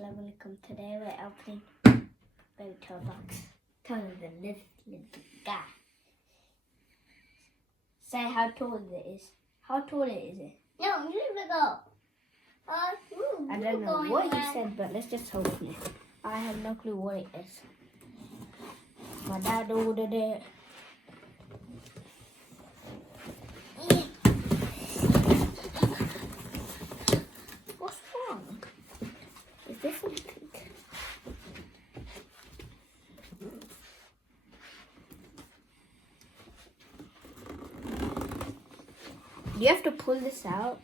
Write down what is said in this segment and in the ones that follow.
Assalamualaikum. Today we're opening baby toy box. Tell the little guy. Say how tall it is. How tall is it? No, you go. I don't know what he said, but let's just open it. I have no clue what it is. My dad ordered it. What's wrong? Is this something? Do you have to pull this out?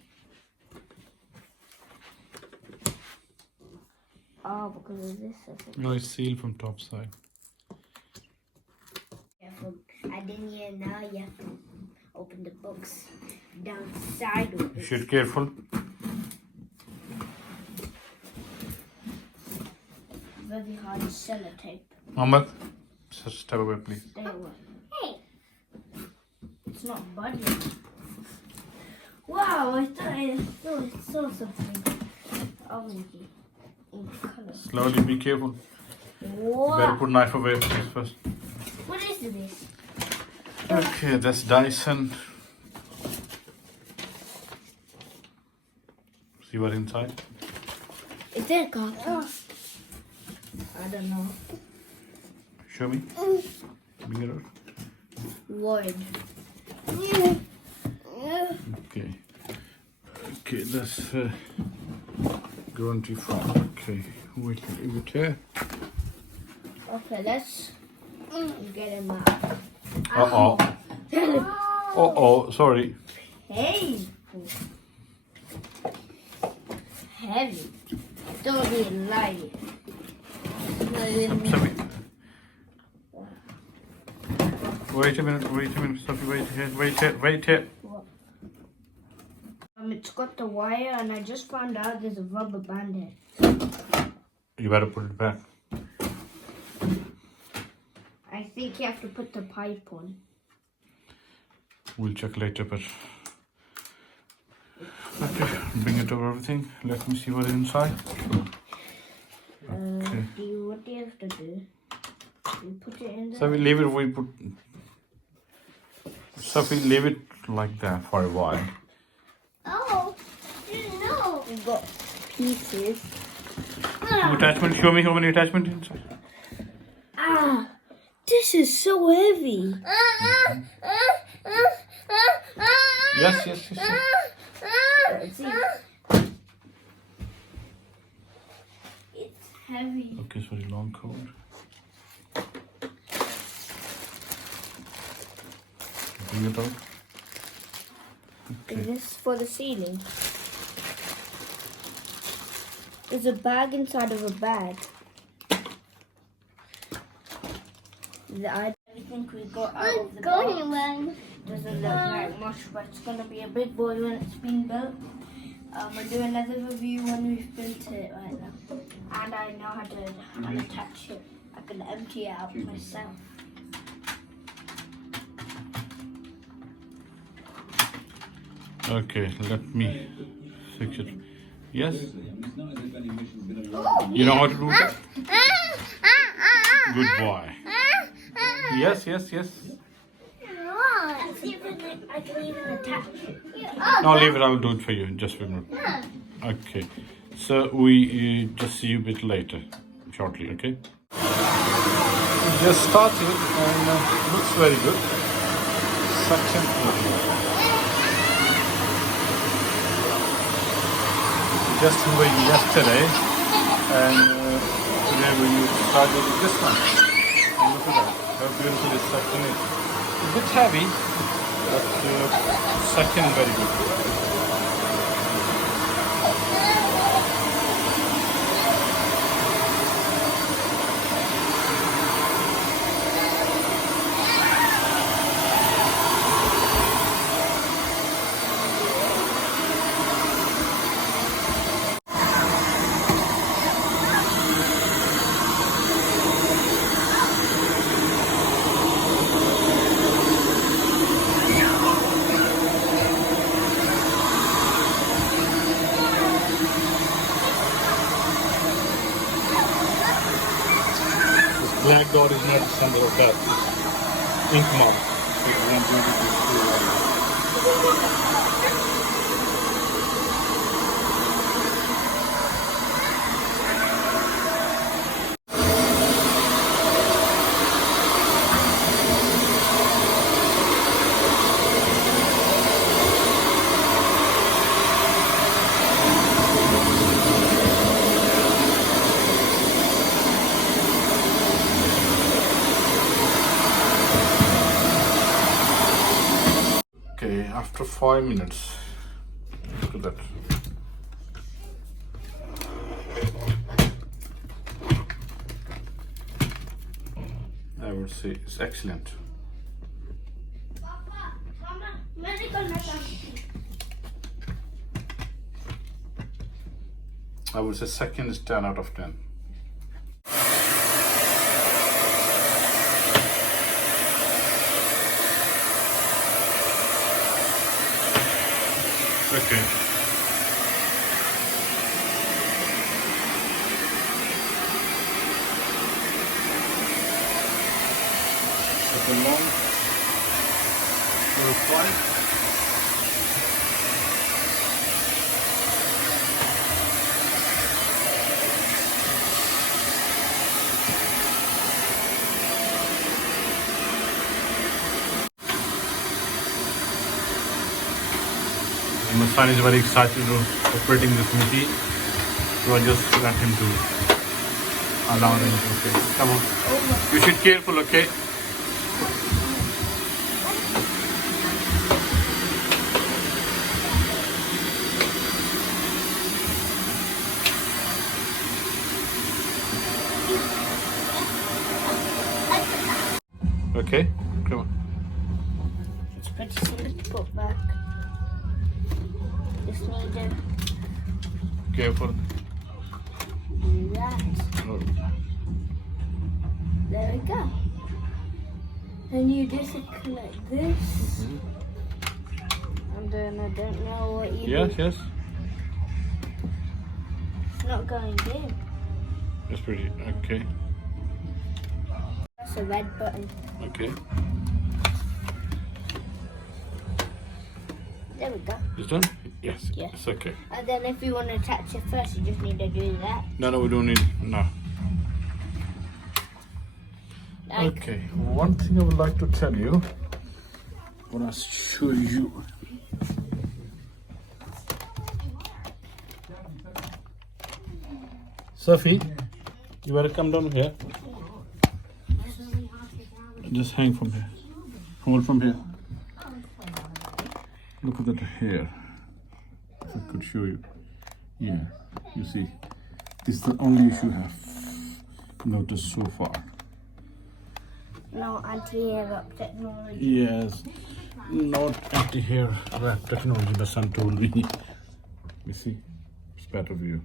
Oh, because of this. No, it's sealed from top side. I didn't even know you have to open the box down sideways. You should careful. Very hard sellotape. Muhammad, just step away, please. Stay away. Hey. It's not budging. Wow, I thought I saw something orangey in color. Slowly, be careful. What? Better put knife away please first. What is this? Okay, that's Dyson. See what inside? Is there a carton? I don't know. Show me. Bring it out. Word. Okay. Okay, that's guarantee from. Okay, wait, leave it here. Okay, let's get him out. Uh oh, sorry. Hey. Heavy. Don't be lying. Sophie. Wait a minute, Sophie, wait here. It's got the wire, and I just found out there's a rubber band here. You better put it back. I think you have to put the pipe on. We'll check later, but okay, bring it over everything. Let me see what's inside. Okay. What do you have to do? You put it in there? So we leave it. Sophie, leave it like that for a while. Oh, didn't know. We've got pieces. Attachment. Show me how many attachments inside. Ah, this is so heavy. Yes. Let's see. It's heavy. Okay, it's very long cord. Bring it out. Okay. Is this for the ceiling? There's a bag inside of a bag. I think we got out of the box. Doesn't look like much, but it's gonna be a big boy when it's been built. We'll do another review when we've built it right now. And I know how to unattach it. I can empty it out myself. Okay, let me fix it. Yes? You know how to do that? Good boy. Yes. I can even attach it. No, leave it. I'll do it for you. Just a minute. Okay. So we just see you a bit later, shortly. Okay. We just started and looks very good. Suction. Just doing yesterday, and today we started with this one. And look at that, how beautiful this suction is. A bit heavy, but suction very good. black dot is not the center of dust, it's ink mouse. So you want to do this. Okay, after 5 minutes, look at that. I would say it's excellent. I would say second is 10 out of 10. Okay. Second long. Number 5. My son is very excited to operating this machine, so I just got him to allow him to. Okay, come on. You should be careful, okay? Okay, come on. It's pretty simple to put back. Just need to Careful. do that. Oh. There we go. And you just like this. And then I don't know what you Yes, do. yes. It's not going in. That's pretty. Okay, That's a red button. okay. There we go. It's done? Yes. Yes. It's okay. And then if you want to attach it first, you just need to do that. No, we don't need. No. Like, Okay. One thing I would like to tell you. I want to show you. Sophie, you better come down here. Just hang from here. Hold from here. Look at that hair. If I could show you. Yeah, you see. This is the only issue I have noticed so far. no anti-hair up technology. Yes, not anti-hair wrap technology, my son told me. You see, it's better for you.